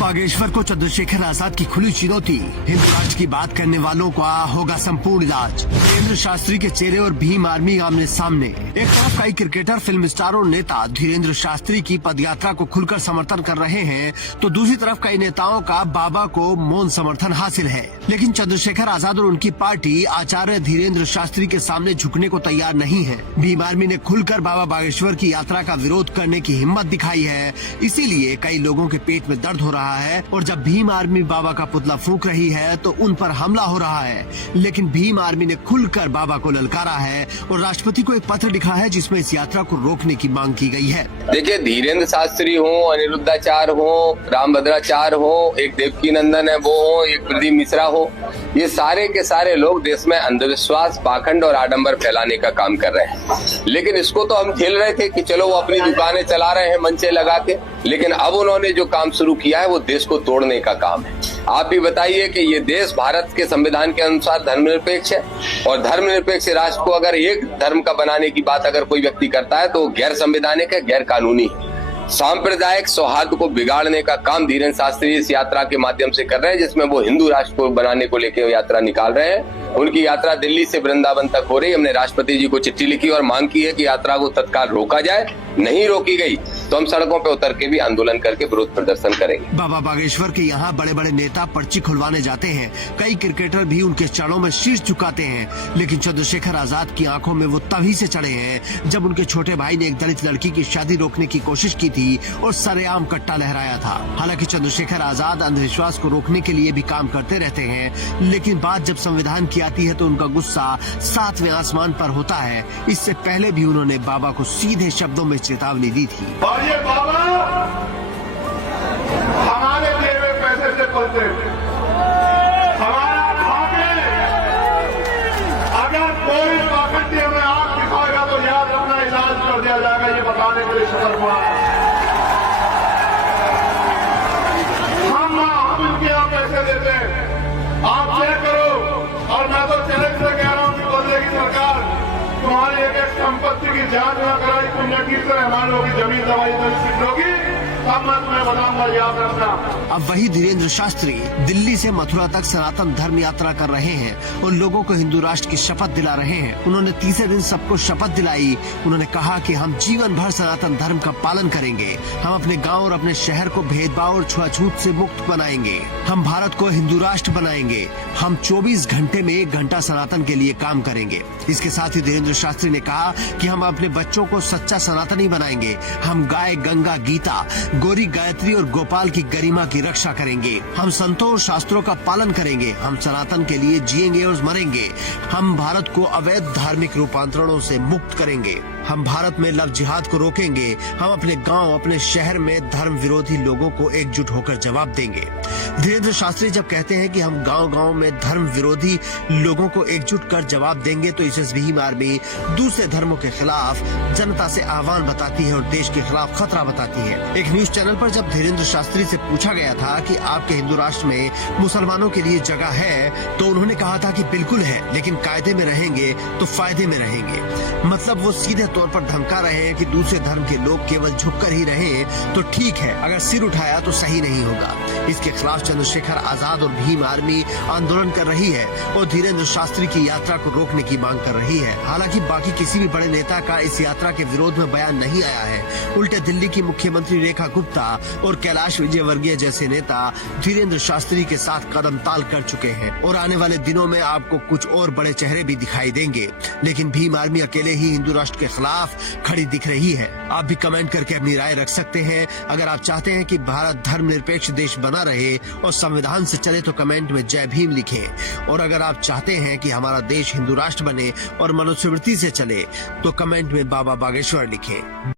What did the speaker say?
बागेश्वर को चंद्रशेखर आजाद की खुली चुनौती। हिंदू राष्ट्र की बात करने वालों का होगा संपूर्ण इलाज। धीरेन्द्र शास्त्री के चेहरे और भीम आर्मी आमने सामने। एक तरफ कई क्रिकेटर, फिल्म स्टार और नेता धीरेन्द्र शास्त्री की पदयात्रा को खुलकर समर्थन कर रहे हैं, तो दूसरी तरफ कई नेताओं का बाबा को मौन समर्थन हासिल है। लेकिन चंद्रशेखर आजाद और उनकी पार्टी आचार्य धीरेन्द्र शास्त्री के सामने झुकने को तैयार नहीं है। भीम आर्मी ने खुलकर बाबा बागेश्वर की यात्रा का विरोध करने की हिम्मत दिखाई है। इसीलिए कई लोगों के पेट में दर्द हो रहा है और जब भीम आर्मी बाबा का पुतला फूंक रही है तो उन पर हमला हो रहा है। लेकिन भीम आर्मी ने खुलकर बाबा को ललकारा है और राष्ट्रपति को एक पत्र लिखा है जिसमें इस यात्रा को रोकने की मांग की गई है। देखिए, धीरेन्द्र शास्त्री हो, अनिरुद्धाचार्य हो, रामभद्राचार्य हो, एक देवकी नंदन है वो हो, एक प्रदीप मिश्रा हो, ये सारे के सारे लोग देश में अंधविश्वास, पाखंड और आडंबर फैलाने का काम कर रहे हैं। लेकिन इसको तो हम झेल रहे थे कि चलो वो अपनी दुकानें चला रहे हैं मंचे लगा के, लेकिन अब उन्होंने जो काम शुरू किया है वो देश को तोड़ने का काम है। आप भी बताइए कि ये देश भारत के संविधान के अनुसार धर्मनिरपेक्ष है और धर्मनिरपेक्ष राष्ट्र को अगर एक धर्म का बनाने की बात अगर कोई व्यक्ति करता है तो गैर संवैधानिक है, गैर कानूनी है। सांप्रदायिक सौहार्द को बिगाड़ने का काम धीरेन्द्र शास्त्री इस यात्रा के माध्यम से कर रहे हैं, जिसमें वो हिंदू राष्ट्र को बनाने को लेकर यात्रा निकाल रहे हैं। उनकी यात्रा दिल्ली से वृंदावन तक हो रही। हमने राष्ट्रपति जी को चिट्ठी लिखी और मांग की है कि यात्रा को तत्काल रोका जाए। नहीं रोकी गई तो हम सड़कों पर उतर के भी आंदोलन करके विरोध प्रदर्शन करेंगे। बाबा बागेश्वर के यहाँ बड़े बड़े नेता पर्ची खुलवाने जाते हैं, कई क्रिकेटर भी उनके चरणों में शीश झुकाते हैं। लेकिन चंद्रशेखर आजाद की आंखों में वो तभी से चढ़े हैं जब उनके छोटे भाई ने एक दलित लड़की की शादी रोकने की कोशिश की थी और सरेआम कट्टा लहराया था। हालांकि चंद्रशेखर आजाद अंधविश्वास को रोकने के लिए भी काम करते रहते हैं, लेकिन बात जब संविधान की आती है तो उनका गुस्सा 7वें आसमान पर होता है। इससे पहले भी उन्होंने बाबा को सीधे शब्दों में चेतावनी दी थी। और ये बाबा हमारे दिए हुए पैसे से पलते, हमारा खाके अगर कोई पाखंडी हमें आंख दिखाएगा तो याद रखना इलाज कर दिया जाएगा, ये बताने के लिए सतर्क हुआ। हम इनके यहाँ पैसे देते हैं, आप चेक करो। और मैं तो चैलेंज से कह रहा हूँ कि बोलेगी सरकार तुम्हारी एक एक संपत्ति की जांच न कराई, पुण्यकी से रहमान होगी, जमीन दवाई सीट होगी, तब मैं तुम्हें बताऊंगा, याद रखना। अब वही धीरेन्द्र शास्त्री दिल्ली से मथुरा तक सनातन धर्म यात्रा कर रहे हैं और लोगों को हिंदू राष्ट्र की शपथ दिला रहे हैं। उन्होंने तीसरे दिन सबको शपथ दिलाई। उन्होंने कहा कि हम जीवन भर सनातन धर्म का पालन करेंगे। हम अपने गांव और अपने शहर को भेदभाव और छुआछूत से मुक्त बनाएंगे। हम भारत को हिंदू राष्ट्र बनाएंगे। हम 24 घंटे में 1 घंटा सनातन के लिए काम करेंगे। इसके साथ ही धीरेन्द्र शास्त्री ने कहा कि हम अपने बच्चों को सच्चा सनातनी बनाएंगे। हम गाय, गंगा, गीता, गौरी, गायत्री और गोपाल की गरिमा की रक्षा करेंगे। हम संतों और शास्त्रों का पालन करेंगे। हम सनातन के लिए जिएंगे और मरेंगे। हम भारत को अवैध धार्मिक रूपांतरणों से मुक्त करेंगे। हम भारत में लव जिहाद को रोकेंगे। हम अपने गांव, अपने शहर में धर्म विरोधी लोगों को एकजुट होकर जवाब देंगे। धीरेन्द्र शास्त्री जब कहते हैं कि हम गांव-गांव में धर्म विरोधी लोगों को एकजुट कर जवाब देंगे, तो इसे भीम आर्मी दूसरे धर्मों के खिलाफ जनता से आह्वान बताती है और देश के खिलाफ खतरा बताती है। एक न्यूज चैनल पर जब धीरेन्द्र शास्त्री से पूछा गया था कि आपके हिंदू राष्ट्र में मुसलमानों के लिए जगह है, तो उन्होंने कहा था कि बिल्कुल है, लेकिन कायदे में रहेंगे तो फायदे में रहेंगे। मतलब वो सीधे तौर पर धमका रहे हैं कि दूसरे धर्म के लोग केवल झुककर ही रहें तो ठीक है, अगर सिर उठाया तो सही नहीं होगा। इसके खिलाफ चंद्रशेखर आजाद और भीम आर्मी आंदोलन कर रही है और धीरेन्द्र शास्त्री की यात्रा को रोकने की मांग कर रही है। हालांकि बाकी किसी भी बड़े नेता का इस यात्रा के विरोध में बयान नहीं आया है। उल्टे दिल्ली की मुख्यमंत्री रेखा गुप्ता और कैलाश विजयवर्गीय जैसे नेता धीरेन्द्र शास्त्री के साथ कदम ताल कर चुके हैं और आने वाले दिनों में आपको कुछ और बड़े चेहरे भी दिखाई देंगे। लेकिन भीम आर्मी अकेले ही हिंदू राष्ट्र के खिलाफ खड़ी दिख रही है। आप भी कमेंट करके अपनी राय रख सकते हैं। अगर आप चाहते हैं कि भारत धर्मनिरपेक्ष देश बना रहे और संविधान से चले तो कमेंट में जय भीम लिखें। और अगर आप चाहते हैं कि हमारा देश हिंदू राष्ट्र बने और मनुस्मृति से चले तो कमेंट में बाबा बागेश्वर लिखें।